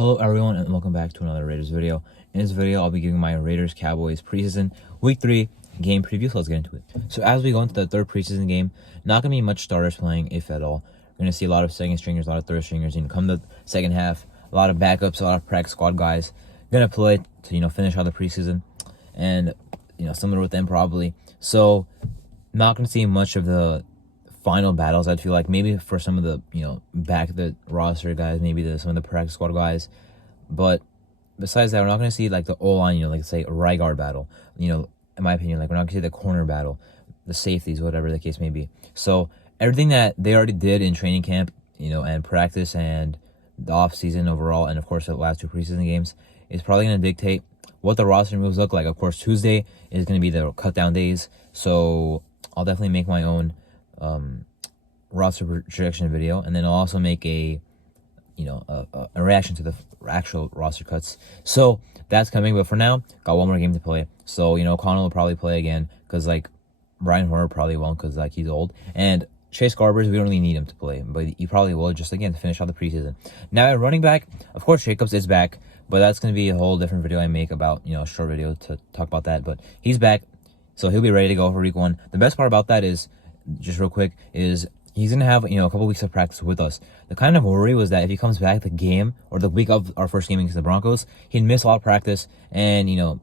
Hello everyone and welcome back to another Raiders video. In this video, I'll be giving my Raiders Cowboys preseason week 3 game preview, so let's get into it. So as we go into the third preseason game, not going to be much starters playing, if at all. We're going to see a lot of second stringers, a lot of third stringers, come the second half, a lot of backups, a lot of practice squad guys going to play to, finish out the preseason, and, similar with them probably. So not going to see much of the final battles. I'd feel like maybe for some of the back of the roster guys, maybe some of the practice squad guys, but besides that, we're not going to see like the O-line, like say a right guard battle, in my opinion. Like we're not going to see the corner battle, the safeties, whatever the case may be. So everything that they already did in training camp, and practice and the off season overall, and of course the last two preseason games, is probably going to dictate what the roster moves look like. Of course, Tuesday is going to be the cut down days, so I'll definitely make my own roster projection video, and then I'll also make a reaction to the actual roster cuts. So that's coming, but for now, got one more game to play. So Connell will probably play again because like Brian Hoyer probably won't because like he's old, and Chase Garbers, we don't really need him to play, but he probably will just again to finish out the preseason. Now at running back, of course Jacobs is back, but that's going to be a whole different video I make about a short video to talk about that. But he's back, so he'll be ready to go for week 1. The best part about that is, just real quick, is he's going to have, a couple weeks of practice with us. The kind of worry was that if he comes back the game or the week of our first game against the Broncos, he'd miss all practice and,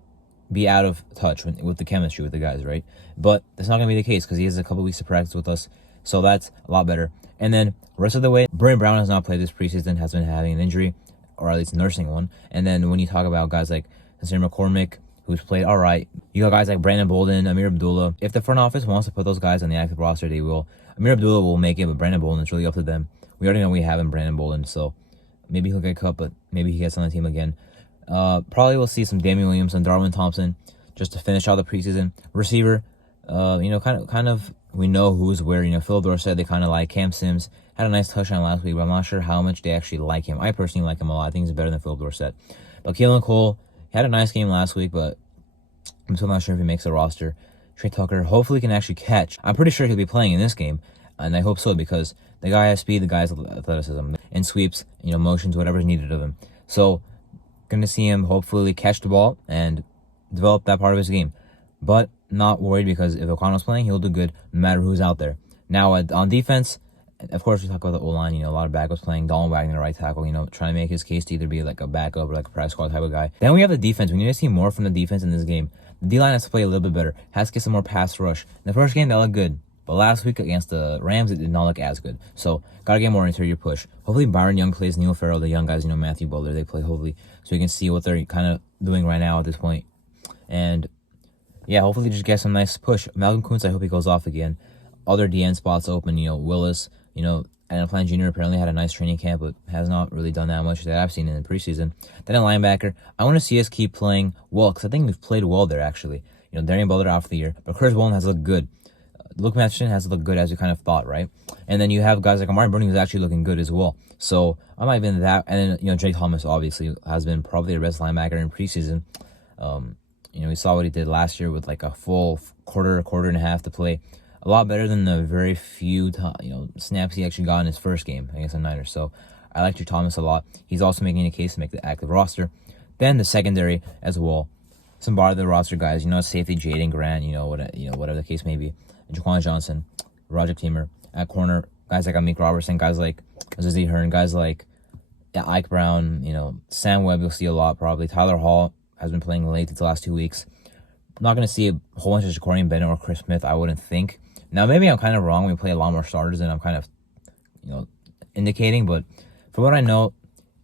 be out of touch with the chemistry with the guys, right? But that's not going to be the case because he has a couple weeks of practice with us, so that's a lot better. And then rest of the way, Brandon Brown has not played this preseason, has been having an injury, or at least nursing one. And then when you talk about guys like Sir McCormick, who's played all right, you got guys like Brandon Bolden, Amir Abdullah. If the front office wants to put those guys on the active roster, they will. Amir Abdullah will make it, but Brandon Bolden, it's really up to them. We already know we have him, Brandon Bolden, so maybe he'll get cut, but maybe he gets on the team again. Probably we'll see some Damian Williams and Darwin Thompson just to finish out the preseason. Receiver, kind of we know who's where. Phil Dorsett, they kind of like. Cam Sims had a nice touchdown last week, but I'm not sure how much they actually like him. I personally like him a lot. I think he's better than Phil Dorsett. But Keelan Cole had a nice game last week, but I'm still not sure if he makes the roster. Trey Tucker hopefully can actually catch. I'm pretty sure he'll be playing in this game, and I hope so because the guy has speed, the guy has athleticism, and sweeps, motions, whatever's needed of him. So, going to see him hopefully catch the ball and develop that part of his game. But not worried because if O'Connell's playing, he'll do good no matter who's out there. Now, on defense, of course, we talk about the O-line, a lot of backups playing. Dalton Wagner, right tackle, trying to make his case to either be like a backup or like a practice squad type of guy. Then we have the defense. We need to see more from the defense in this game. The D-line has to play a little bit better. Has to get some more pass rush. In the first game, that looked good. But last week against the Rams, it did not look as good. So, got to get more interior push. Hopefully, Byron Young plays Neil Farrell. The young guys, Matthew Butler, they play hopefully. So, we can see what they're kind of doing right now at this point. And, yeah, hopefully just get some nice push. Malcolm Kuntz, I hope he goes off again. Other DN spots open, Willis, Adam Plant Jr. apparently had a nice training camp, but has not really done that much that I've seen in the preseason. Then a linebacker. I want to see us keep playing well, because I think we've played well there, actually. Darian Butler out for the year, but Chris Bowen has looked good. Luke Matheson has looked good as we kind of thought, right? And then you have guys like Amari Burney who's actually looking good as well. So I might have been that. And then, Jake Thomas obviously has been probably the best linebacker in preseason. We saw what he did last year with like a full quarter and a half to play. A lot better than the very few snaps he actually got in his first game against the Niners. So I like Jake Thomas a lot. He's also making a case to make the active roster. Then the secondary as well. Some bar of the roster guys, safety Jaden Grant, whatever the case may be. Jaquan Johnson, Roger Teamer. At corner, guys like Amik Robertson, guys like Aziz Hearn, guys like Ike Brown, Sam Webb you'll see a lot probably. Tyler Hall has been playing late the last 2 weeks. Not going to see a whole bunch of Jacorian Bennett or Chris Smith, I wouldn't think. Now, maybe I'm kind of wrong. We play a lot more starters than I'm kind of, indicating. But from what I know,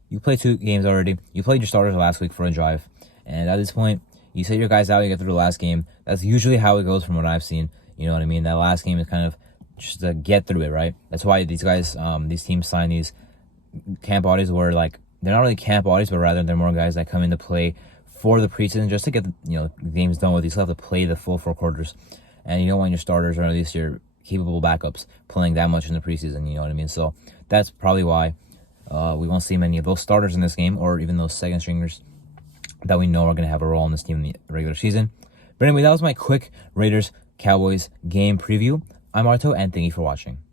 you played 2 games already. You played your starters last week for a drive. And at this point, you set your guys out, you get through the last game. That's usually how it goes from what I've seen. You know what I mean? That last game is kind of just to get through it, right? That's why these guys, these teams sign these camp bodies where, like, they're not really camp bodies, but rather they're more guys that come into play for the preseason just to get the games done with. You still have to play the full 4 quarters. And you don't want your starters, or at least your capable backups, playing that much in the preseason, you know what I mean? So that's probably why we won't see many of those starters in this game, or even those second stringers that we know are going to have a role in this team in the regular season. But anyway, that was my quick Raiders-Cowboys game preview. I'm Arto, and thank you for watching.